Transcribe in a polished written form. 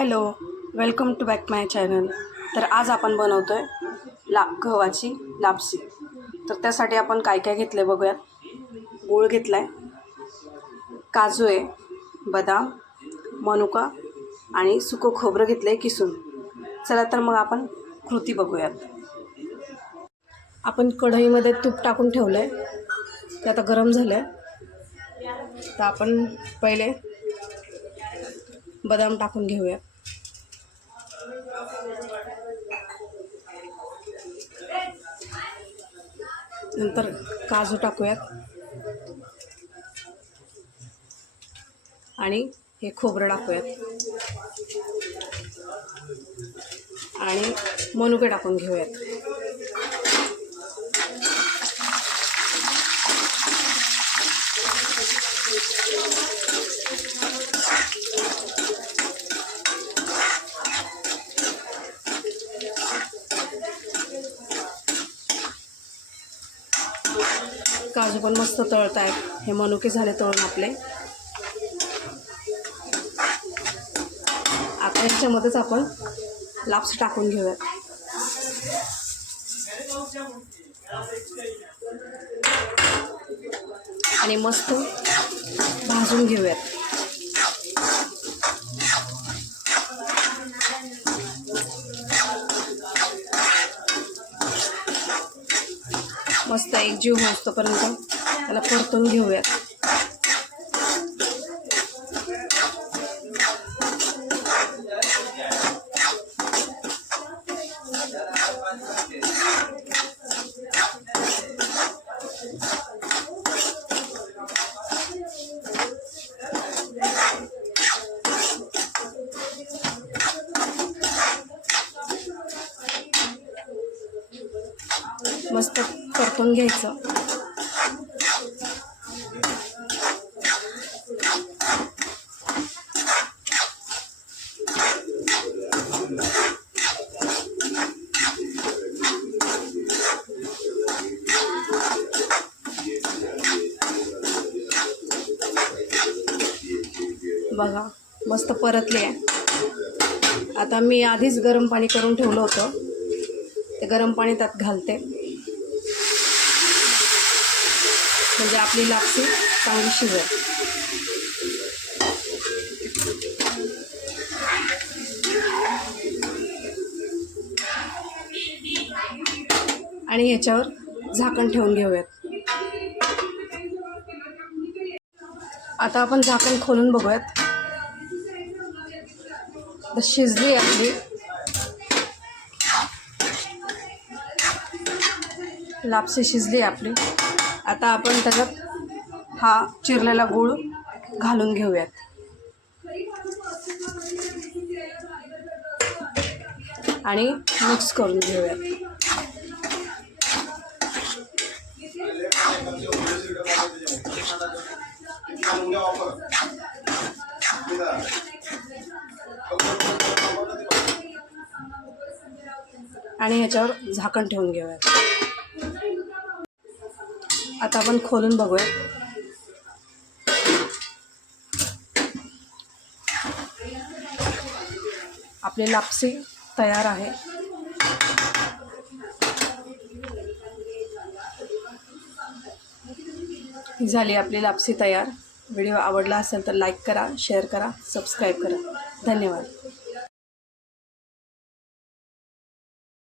Hello, welcome to back my channel. तर आज आपण बनवतो आहे गव्हाची लापसी. तर त्यासाठी आपण काय काय घेतलं आहे बघूयात. गूळ घेतला आहे, काजू आहे, बदाम, मनुका आणि सुकं खोबरं घेतलं आहे किसून. चला तर मग आपण कृती बघूयात. आपण कढईमध्ये तूप टाकून ठेवलं आहे, ते आता गरम झालं आहे. तर आपण पहिले बदाम टाकून घेऊया. नंतर काजू टाकूयात आणि हे खोबरं टाकूयात आणि मनुके टाकून घेऊयात. काजू पण मस्त तळत आहेत. हे मनुके झाले तळून आपले. आता याच्यामध्येच आपण लापसी टाकून घेऊयात आणि मस्त भाजून घेऊयात. मस्त एकजीव होईपर्यंत त्याला परतून घेऊयात. मस्त परतून घ्यायचं. बघा मस्त परतले आहे. आता मी आधीच गरम पाणी करून ठेवलं होतं, ते गरम पाणी त्यात घालते, म्हणजे आपली लापसी चांगली शिजेल. आणि ह्याच्यावर झाकण ठेवून घेऊयात. आता आपण झाकण खोलून बघूयात. तर शिजली आपली लापसी, शिजली आपली. आता आपण त्याच्यात हा चिरलेला गूळ घालून घेऊयात आणि मिक्स करून घेऊयात. आणि ह्याच्यावर झाकण ठेवून घेऊयात. आता आपण खोलून बघूया. आपली लापसी तयार आहे. ही झाली आपली लापसी तयार. व्हिडिओ आवडला असेल तर लाईक करा, शेअर करा, सबस्क्राईब करा. धन्यवाद.